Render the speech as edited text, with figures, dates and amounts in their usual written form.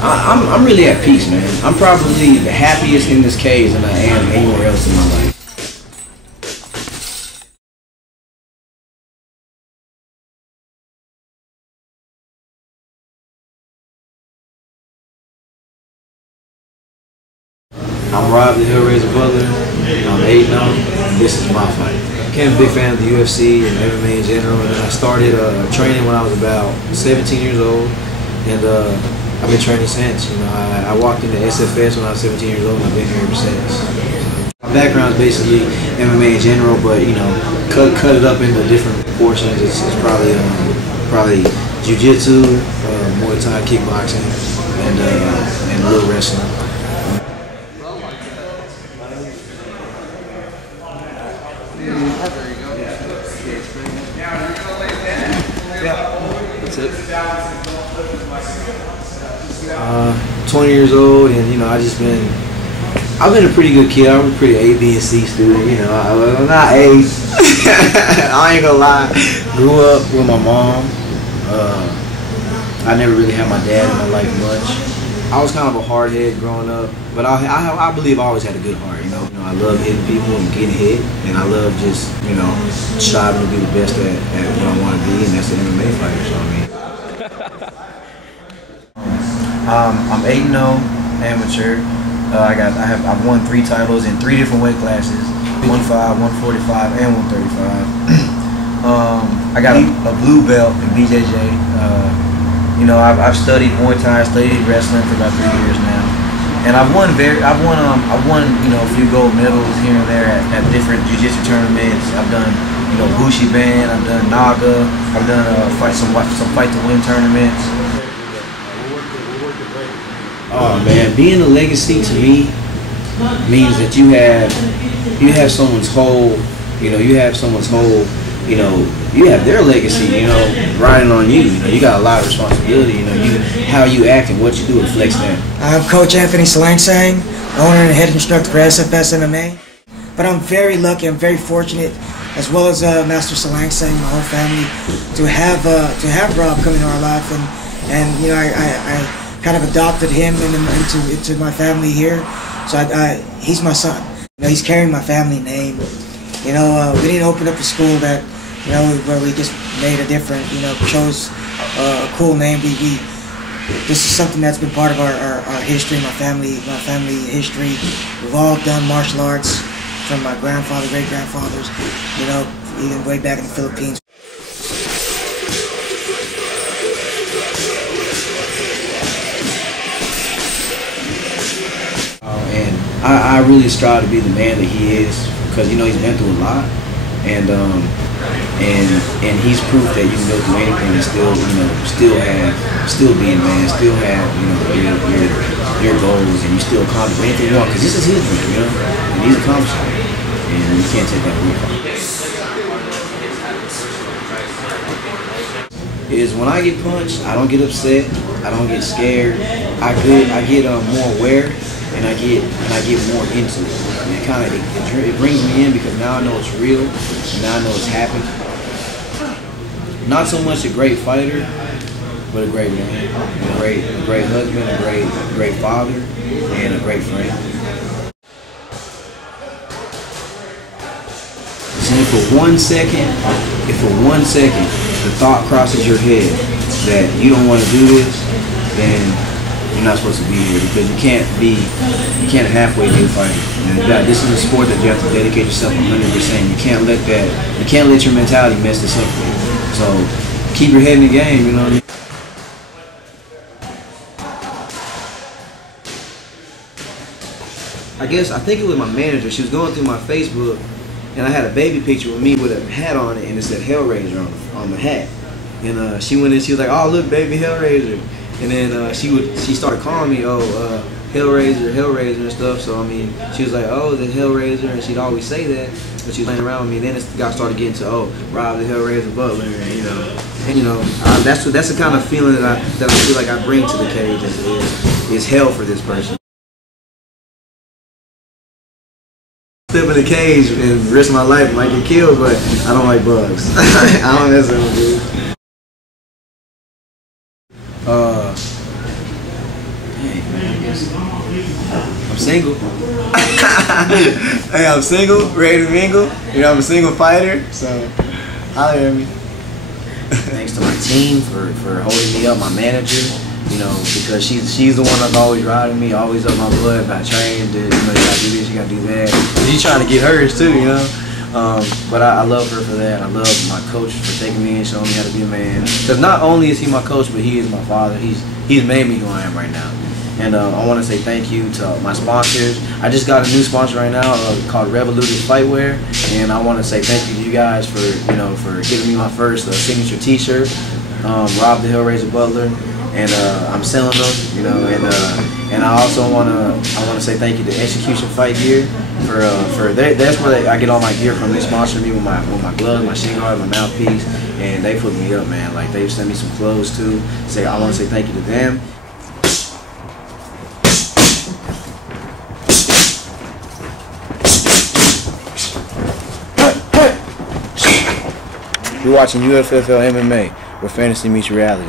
I'm really at peace, man. I'm probably the happiest in this cage than I am anywhere else in my life. I'm Rob Butler.m4v. I'm 8-0, and this is my fight. I became a big fan of the UFC and MMA in general, and I started training when I was about 17 years old, and I've been training since. You know, I walked into SFS when I was 17 years old, and I've been here ever since. My background is basically MMA in general, but you know, cut it up into different portions. It's probably jiu-jitsu, Muay Thai, kickboxing, and a little wrestling. That's it. 20 years old, and you know, I've been a pretty good kid. I'm a pretty A, B, and C student. You know, I'm not A. I ain't gonna lie. Grew up with my mom. I never really had my dad in my life much. I was kind of a hard head growing up, but I believe I always had a good heart. You know, I love hitting people and getting hit, and I love just, you know, striving to be the best at what I want to be, and that's an MMA fighter. So I mean, I'm 8-0 amateur. I've won 3 titles in 3 different weight classes: 105, 145, and 135. I got a blue belt in BJJ. You know, I've studied Muay Thai, studied wrestling for about 3 years now, and I've won you know, a few gold medals here and there at different jiu-jitsu tournaments. I've done, you know, Bushi Band, I've done Naga, I've done some fight to win tournaments. Oh man, being a legacy to me means that you have someone's whole, you know, you have their legacy, you know, riding on you. You know, you got a lot of responsibility. You know, how you act and what you do reflects that. I'm Coach Anthony Salangsang, owner and head instructor for SFS MMA. But I'm very lucky, I'm very fortunate, as well as Master Salangsang, my whole family, to have Rob come into our life, and you know, I kind of adopted him into my family here. So he's my son. You know, he's carrying my family name. You know, we didn't open up a school that, you know, where we just made a different, you know, chose a cool name. This is something that's been part of our history, my family history. We've all done martial arts from my grandfather, great-grandfathers, you know, even way back in the Philippines. And I really strive to be the man that he is, because, you know, he's been through a lot, and he's proof that you can go through anything and still, you know, still be a man, still have, you know, your goals, and you still accomplish anything you want, because this is his dream, you know, and he's accomplished it, and you can't take that away from him. Is when I get punched, I don't get upset, I don't get scared, I get more aware. And I get more into it. And it brings me in, because now I know it's real, and now I know it's happened. Not so much a great fighter, but a great man, a great husband, a great father, and a great friend. And if for one second the thought crosses your head that you don't want to do this, then you're not supposed to be here, because you can't halfway do fighting. This is a sport that you have to dedicate yourself 100%. You can't let your mentality mess this up for you. So keep your head in the game, you know. I think it was my manager. She was going through my Facebook, and I had a baby picture with me with a hat on it, and it said Hellraiser on the hat. And she went in, she was like, "Oh, look, baby Hellraiser." And then she started calling me, Hellraiser and stuff. So I mean, she was like, "Oh, the Hellraiser," and she'd always say that. But she was playing around with me. And then it got started getting to, "Oh, Rob the Hellraiser Butler," and you know, that's the kind of feeling that I feel like I bring to the cage is hell for this person. Step in the cage and the rest of my life might get killed, but I don't like bugs. I don't mess with them, dude. Hey, man, I guess I'm single. Hey, I'm single, ready to mingle. You know, I'm a single fighter, so holler at me. Thanks to my team for holding me up, my manager, you know, because she's the one that's always riding me, always up my butt. If I train, you know, you gotta do this, you gotta do that. She's trying to get hers too, you know. But I love her for that. I love my coach for taking me and showing me how to be a man. Because not only is he my coach, but he is my father. He's made me who I am right now. And I want to say thank you to my sponsors. I just got a new sponsor right now called Revolution Fightwear, and I want to say thank you to you guys for for giving me my first signature T-shirt, Rob Butler, and I'm selling them, you know, and I also want to say thank you to Execution Fight Gear for that's where I get all my gear from. They sponsor me with my gloves, my shin guard, my mouthpiece, and they put me up, man. Like they've sent me some clothes too. I want to say thank you to them. You're watching UFFL MMA, where fantasy meets reality.